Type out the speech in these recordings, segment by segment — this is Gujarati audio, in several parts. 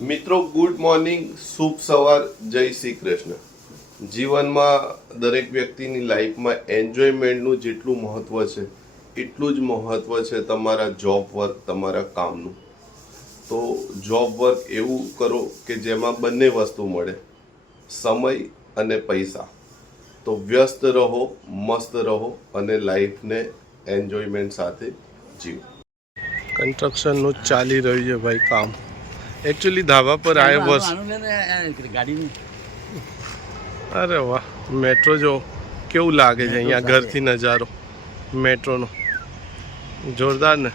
મિત્રો ગુડ મોર્નિંગ, શુભ સવાર, જય શ્રી કૃષ્ણ। જીવનમાં દરેક વ્યક્તિની લાઈફમાં એન્જોયમેન્ટનું જેટલું મહત્વ છે એટલું જ મહત્વ છે તમારા જોબ વર્ક, તમારા કામનું। તો જોબ વર્ક એવું કરો કે જેમાં બંને વસ્તુ મળે, સમય અને પૈસા। તો વ્યસ્ત રહો, મસ્ત રહો અને લાઈફને એન્જોયમેન્ટ સાથે જીવો। કન્સ્ટ્રક્શનનું ચાલી રહ્યું છે ભાઈ કામ। एक्चुअली ढाबा पर आए बस गाड़ी अरे वाह मेट्रो जो केवं लागे છે અહીંયા ઘરથી નજારો મેટ્રોનો જોરદાર ને।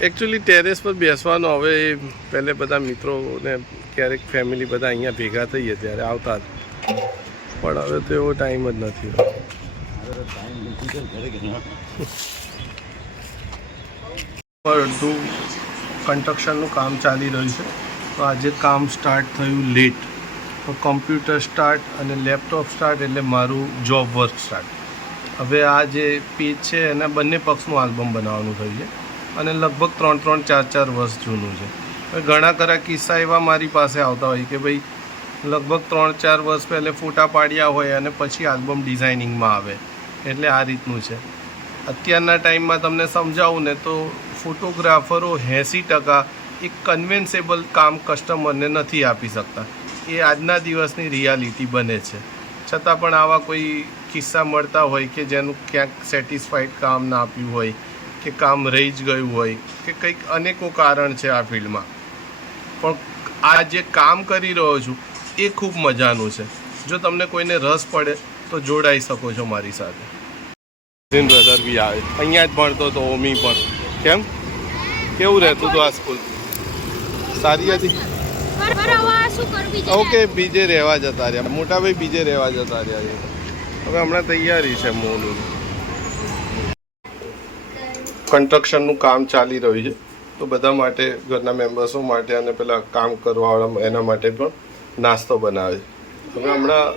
એકચ્યુઅલી ટેરેસ પર બેસવાનો હવે પહેલે બધા મિત્રોને ક્યારેક ફેમિલી બધા અહીંયા ભેગા થઈએ ત્યારે આવતા પણ હવે તો એવો ટાઈમ જ નથી રહ્યો। કન્સ્ટ્રક્શનનું કામ ચાલી રહ્યું છે તો આજે કામ સ્ટાર્ટ થયું લેટ, તો કોમ્પ્યુટર સ્ટાર્ટ અને લેપટોપ સ્ટાર્ટ એટલે મારું જોબ વર્ક સ્ટાર્ટ। હવે આ જે પેજ છે એના બંને પક્ષનું આલ્બમ બનાવવાનું થયું છે અને લગભગ 3-4 વર્ષ જૂનું છે। હવે ઘણા ખરા કિસ્સા એવા મારી પાસે આવતા હોય કે ભાઈ લગભગ 3-4 વર્ષ પહેલે ફોટા પાડ્યા હોય અને પછી આલ્બમ ડિઝાઇનિંગમાં આવે, એટલે આ રીતનું છે। અત્યારના ટાઈમમાં તમને સમજાવું ને તો ફોટોગ્રાફરો 80% એક કન્વેન્સેબલ કામ કસ્ટમરને નથી આપી શકતા, એ આજના દિવસની રિયાલિટી બને છે। છતાં પણ આવા કોઈ કિસ્સા મળતા હોય કે જેનું ક્યાંક સેટિસ્ફાઈડ કામ ના આપ્યું હોય કે કામ રહી જ ગયું હોય કે કંઈક અનેકો કારણ છે આ ફિલ્ડમાં, પણ આ જે કામ કરી રહ્યો છું એ ખૂબ મજાનું છે। જો તમને કોઈને રસ પડે તો જોડાઈ શકો છો મારી સાથે। બ્રધર બી આવે, અહીંયા જ ભણતો તો ઓમી પણ। કેમ કેવું રહેતું હતું આ સ્કૂલ? સારી હતી? ઓકે, બીજે રહેવા જતા રહ્યા મોટા ભાઈ, બીજે રહેવા જતા રહ્યા। હવે હમણાં તૈયારી છે મોનું। કન્સ્ટ્રક્શનનું કામ ચાલી રહ્યું છે તો બધા માટે, ઘરના મેમ્બર્સો માટે અને પેલા કામ કરવાવાળા એના માટે પણ નાસ્તો બનાવે છે। હવે હમણાં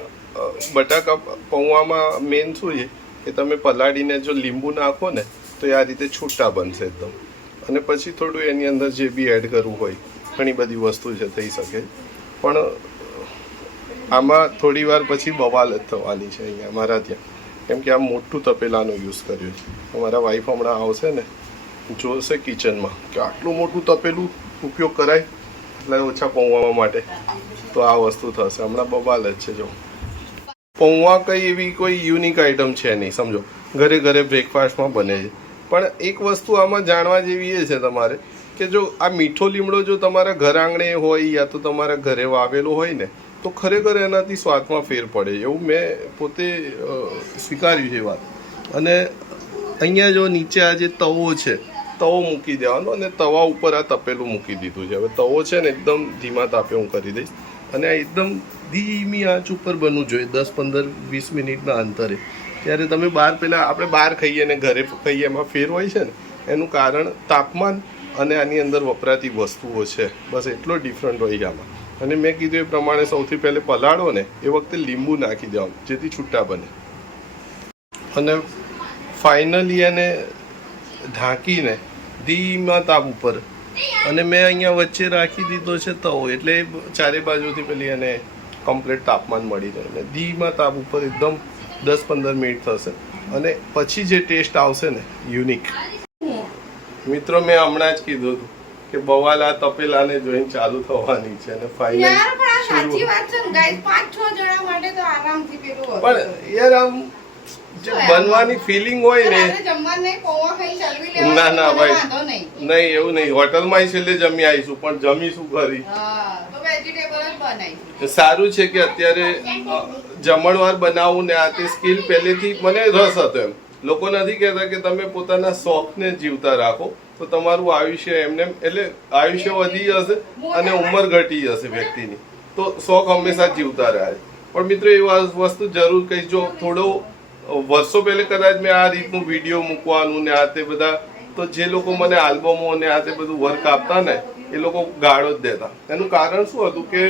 બટાકા પૌવામાં મેન શું છે કે તમે પલાળીને જો લીંબુ નાખો ને તો એ આ રીતે છૂટા બનશે એકદમ, અને પછી થોડું એની અંદર જે બી એડ કરવું હોય, ઘણી બધી વસ્તુ છે થઈ શકે, પણ આમાં થોડી વાર પછી બવાલ જ થવાની છે અહીંયા અમારા ત્યાં, કેમ કે આ મોટું તપેલાનો યુઝ કર્યું છે। અમારા વાઈફ હમણાં આવશે ને, જોશે કિચનમાં કે આટલું મોટું તપેલું ઉપયોગ કરાય એટલે ઓછા પૌવા માટે, તો આ વસ્તુ થશે હમણાં બવાલ જ છે। જો પૌવા કંઈ એવી કોઈ યુનિક આઈટમ છે નહીં, સમજો ઘરે ઘરે બ્રેકફાસ્ટમાં બને છે, પણ એક વસ્તુ આમાં જાણવા જેવી એ છે તમારે કે જો આ મીઠો લીમડો જો તમારા ઘર આંગણે હોય યા તો તમારા ઘરે વાવેલો હોય ને તો ખરેખર એનાથી સ્વાદમાં ફેર પડે, એવું મેં પોતે સ્વીકાર્યું છે વાત। અને અહીંયા જો નીચે આ જે તવો છે, તવો મૂકી દેવાનો અને તવા ઉપર આ તપેલું મૂકી દીધું છે। હવે તવો છે ને એકદમ ધીમા તાપે હું કરી દઈશ અને આ એકદમ ધીમી આંચ ઉપર બનવું જોઈએ 10-15-20 મિનિટના અંતરે। ત્યારે તમે બહાર પહેલાં આપણે બહાર ખાઈએ ને ઘરે ખાઈએ એમાં ફેર હોય છે ને, એનું કારણ તાપમાન અને આની અંદર વપરાતી વસ્તુઓ છે, બસ એટલો ડિફરન્ટ હોય છે આમાં। અને મેં કીધું એ પ્રમાણે સૌથી પહેલે પલાળો ને એ વખતે લીંબુ નાખી દેવાનું જેથી છૂટા બને, અને ફાઇનલી એને ઢાંકીને ધીમા તાપ ઉપર, અને મેં અહીંયા વચ્ચે રાખી દીધો છે તવો, એટલે ચારે બાજુથી પેલી એને કમ્પ્લીટ તાપમાન મળી જાય ને ધીમા તાપ ઉપર એકદમ 10-15 મિનિટ થશે, અને પછી જે ટેસ્ટ આવશે ને યુનિક। મિત્રો મેં હમણાં જ કીધું હતું કે બવાલ આ તપેલાને જોઈને ચાલુ થવાની છે અને ફાઇનલ પણ યાર આમ જે બનવાની ફિલિંગ હોય ને, ના ના ભાઈ નહીં, એવું નહીં, હોટલમાં છેલ્લે જમી આવીશું પણ જમીશું ખરી। સારું છે કે અત્યારે જમણવાર બનાવવું ને આ તે સ્કિલ પહેલેથી મને રસ હતો એમ। લોકો નથી કહેતા કે તમે પોતાના શોખને જીવતા રાખો તો તમારું આયુષ્ય એમને, એટલે આયુષ્ય વધી જશે અને ઉંમર ઘટી જશે વ્યક્તિની, તો શોખ હંમેશા જીવતા રહે। પણ મિત્રો એ વસ્તુ જરૂર કહીશ, જો થોડો વર્ષો પહેલે કદાચ મેં આ રીતનું વિડીયો મૂકવાનું ને આ તે બધા, તો જે લોકો મને આલ્બમો ને આ તે બધું વર્ક આપતા ને એ લોકો ગાળો જ દેતા। એનું કારણ શું હતું કે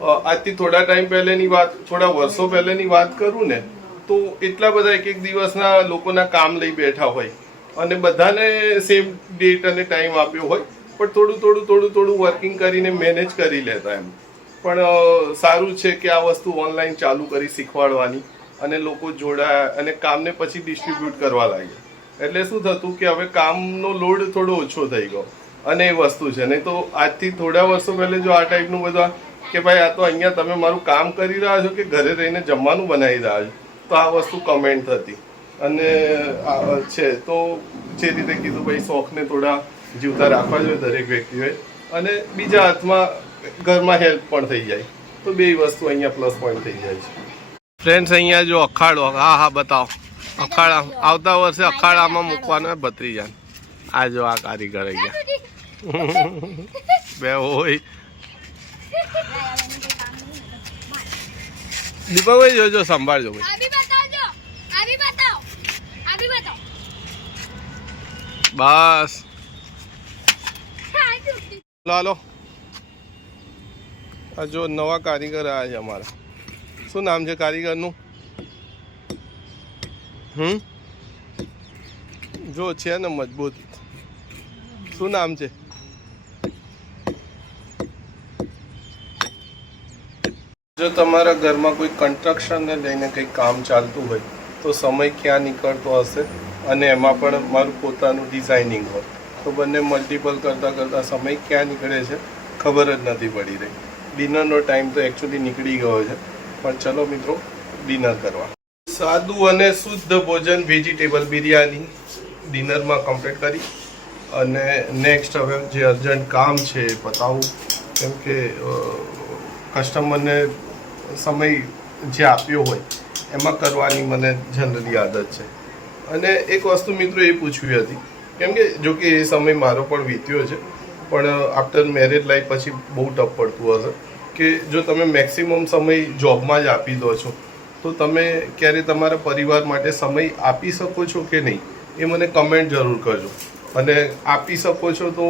આજથી થોડા ટાઈમ પહેલેની વાત, થોડા વર્ષો પહેલેની વાત કરું ને તો એટલા બધા એક દિવસના લોકોના કામ લઈ બેઠા હોય અને બધાને સેમ ડેટ અને ટાઈમ આપ્યો હોય પણ થોડું વર્કિંગ કરીને મેનેજ કરી લેતા એમ. પણ સારું છે કે આ વસ્તુ ઓનલાઈન ચાલુ કરી શીખવાડવાની અને લોકો જોડાયા અને કામને પછી ડિસ્ટ્રીબ્યુટ કરવા લાગ્યા. એટલે શું થતું કે હવે કામનો લોડ થોડો ઓછો થઈ ગયો. અને એ વસ્તુ છે. નહીં તો આજથી થોડા વર્ષો પહેલે જો આ ટાઈપનું બધા કે ભાઈ આ તો અહીંયા તમે મારું કામ કરી રહ્યા છો કે ઘરે રહીને જમવાનું બનાવી રહ્યા છો, તો આ વસ્તુ કમેન્ટ થતી. અને છે તો જે રીતે કીધું ભાઈ શોખને થોડા જીવતા રાખવા જોઈએ દરેક વ્યક્તિઓએ, અને બીજા હાથમાં ઘરમાં હેલ્પ પણ થઈ જાય, તો બે વસ્તુ અહીંયા પ્લસ પોઈન્ટ થઈ જાય છે. ફ્રેન્ડ્સ અહીંયા જો અખાડો, હા બતાવો. અખાડા આવતા વર્ષે અખાડામાં મૂકવાનો હોય ભત્રીજાને. આ જો આ કારીગર અહીંયા બે હોય. દીપકભાઈ જોજો, સંભાળજો ભાઈ. બસ હાલો. આ જો નવા કારીગર આવ્યા છે અમારા. શું નામ છે કારીગરનું? જો છે ને મજબૂત. શું નામ છે? જો તમારા ઘરમાં કોઈ કન્સ્ટ્રક્શનને લઈને કંઈ કામ ચાલતું હોય તો સમય ક્યાં નીકળતો હશે, અને એમાં પણ મારું પોતાનું ડિઝાઇનિંગ હોય તો બંને મલ્ટિપલ કરતાં સમય ક્યાં નીકળે છે ખબર જ નથી પડી રહી. ડિનરનો ટાઈમ તો એકચ્યુઅલી નીકળી ગયો છે, પણ ચલો મિત્રો ડિનર કરવા. સાદું અને શુદ્ધ ભોજન વેજીટેબલ બિરયાની ડિનરમાં કમ્પ્લીટ કરી અને નેક્સ્ટ હવે જે અર્જન્ટ કામ છે એ પતાવું, કેમ કે કસ્ટમરને સમય જે આપ્યો હોય એમાં કરવાની મને જનરલી આદત છે. અને એક વસ્તુ મિત્રો એ પૂછવી હતી, કેમ કે જો કે એ સમય મારો પણ વીત્યો છે, પણ આફ્ટર મેરેજ લાઈફ પછી બહુ ટફ પડતું હશે કે જો તમે મેક્સિમમ સમય જોબમાં જ આપી દો છો તો તમે ક્યારે તમારા પરિવાર માટે સમય આપી શકો છો કે નહીં, એ મને કમેન્ટ જરૂર કરજો. અને આપી શકો છો તો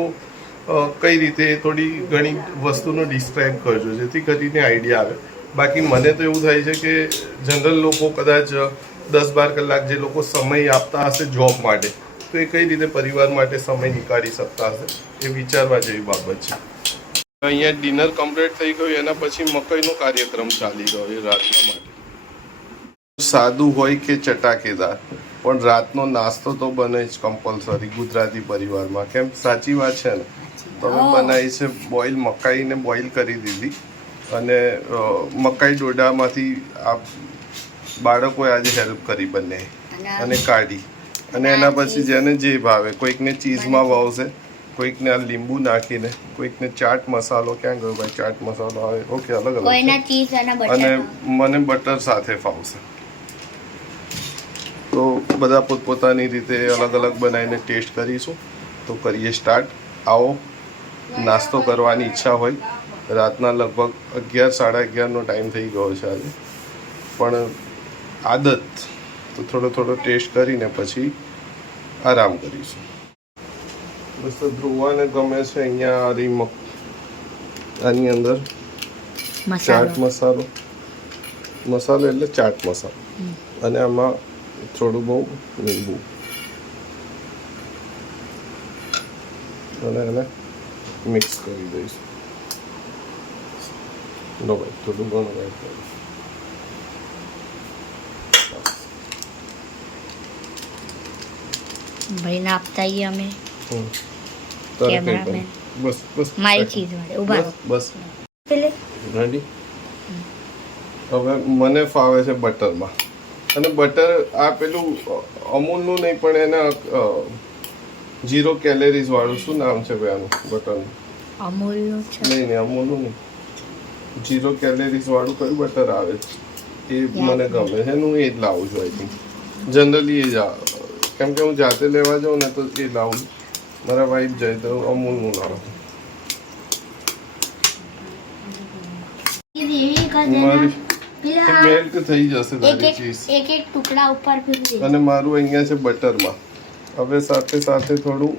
કઈ રીતે થોડી ઘણી વસ્તુનો ડિસ્ક્રાઈબ કરજો, જેથી કરીને આઈડિયા આવે. બાકી મને તો એવું થાય છે કે જનરલ લોકો કદાચ 10-12 કલાક જે લોકો સમય આપતા હશે જોબ માટે, તો એ કઈ રીતે પરિવાર માટે સમય નીકાળી શકતા હશે, એ વિચારવા જેવી બાબત છે. અહીંયા ડિનર કમ્પ્લીટ થઈ ગયું, એના પછી મકઈનો કાર્યક્રમ ચાલી રહ્યો છે રાતના માટે. સાદું હોય કે ચટાકેદાર, પણ રાતનો નાસ્તો તો બને જ કમ્પલસરી ગુજરાતી પરિવારમાં. કેમ? સાચી વાત છે ને? તમે બનાવી છે બોઇલ મકાઈને બોઇલ કરી દીધી, અને મકાઈ ડોડામાંથી આ બાળકોએ આજે હેલ્પ કરી બંને અને કાઢી, અને એના પછી જેને જે ભાવે, કોઈકને ચીઝમાં વાવશે, કોઈકને આ લીંબુ નાખીને, કોઈકને ચાટ મસાલો. ક્યાં ગયો ભાઈ ચાટ મસાલો? આવે ઓકે, અલગ અલગ, અને મને બટર સાથે ફાવશે. તો બધા પોતપોતાની રીતે અલગ અલગ બનાવીને ટેસ્ટ કરીશું. તો કરીએ સ્ટાર્ટ. આવો, નાસ્તો કરવાની ઈચ્છા હોય. રાતના લગભગ 11-11:30નો ટાઈમ થઈ ગયો છે આજે, પણ આદત તો થોડો ટેસ્ટ કરીને પછી આરામ કરીશું. બસ ધ્રુવાને ગમે છે અહીંયા આની અંદર ચાટ મસાલો એટલે ચાટ મસાલો, અને આમાં થોડું બહુ લીંબુ, અને એને મિક્સ કરી દઈશું. નો ભાઈ થોડું ઘણું એડ કરીશું. ભાઈને આપતા આવીએ અમે. કેમેરામેન બસ મારી ચીઝ વાળે ઉભા બસ પેલે રેડી. હવે મને ફાવે છે બટરમાં, અને બટર આ પેલું અમૂલનું નહીં પણ એના 0 કેલેરીઝ વાળું. શું નામ છે ભાઈ આનું બટરનું? અમૂલનું છે. નહીં અમૂલનું નહીં, 0 કેલેરીઝ વાળું કયું બટર આવે છે એ મને ગમે છે. હું એ જ લાવું છું. આઈ થિંક જનરલી એ જ, કેમ કે હું જાતે લેવા જાઉં ને તો એ લાવું. મારા વાઈફ જાય તો અમૂલનું લાવું. મેલ્ટ થઈ જશે તારી ચીઝ, એક ટુકડા ઉપર ફેરવી. અને મારું અહીંયા છે બટરમાં. હવે સાથે સાથે થોડું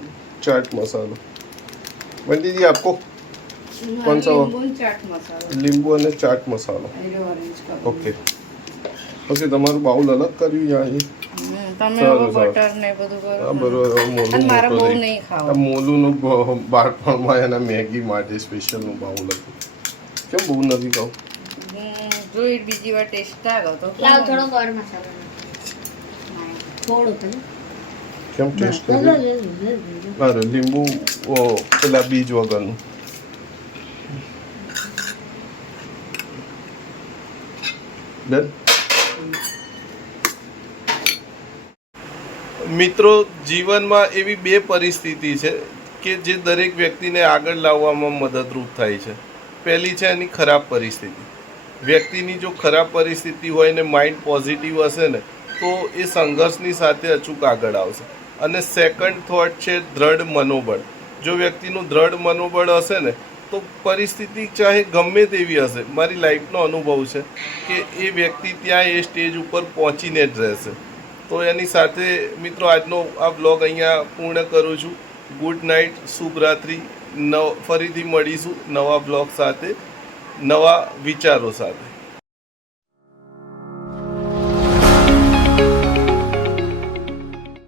ચાટ મસાલો. બંટીજી આપકો कौन सा લીંબુ અને ચાટ મસાલો. ઓકે તમારું બાઉલ અલગ કર્યું યાર. તમે સારું, સારું. બટર ને બધું કરો આ બરોબર મોલું અને મારે મોટું બહુ થઈ. નહીં આ ખાવું મોલુંનું બાળપણમાં એના મેગી માટે સ્પેશિયલનું ભાવ હતું. કેમ બહુ નથી ખાવું? જોઈ બીજી વાર ટેસ્ટ આવ્યો તો લાવ થોડો ગરમ મસાલો થોડું પેલું કેમ ટેસ્ટ કર્યું? અરે લીંબુ પેલા બીજ વગરનું. ડન. મિત્રો, જીવનમાં એવી બે પરિસ્થિતિ છે કે જે દરેક વ્યક્તિને આગળ લાવવામાં મદદરૂપ થાય છે. પહેલી છે એની ખરાબ પરિસ્થિતિ. વ્યક્તિની જો ખરાબ પરિસ્થિતિ હોય ને માઇન્ડ પોઝિટિવ હશે ને તો એ સંઘર્ષની સાથે અચૂક આગળ આવશે. અને સેકન્ડ થોટ છે દ્રઢ મનોબળ. જો વ્યક્તિનું દ્રઢ મનોબળ હશે ને તો પરિસ્થિતિ ચાહે ગમે તેવી હશે, મારી લાઈફનો અનુભવ છે કે એ વ્યક્તિ ત્યાં એ સ્ટેજ ઉપર પહોંચીને જ રહેશે. તો એની સાથે મિત્રો આજનો આ બ્લોગ અહીંયા પૂર્ણ કરું છું. ગુડ નાઇટ, શુભરાત્રિ. ફરીથી મળીશું નવા બ્લોગ સાથે, નવા વિચારો સાથે.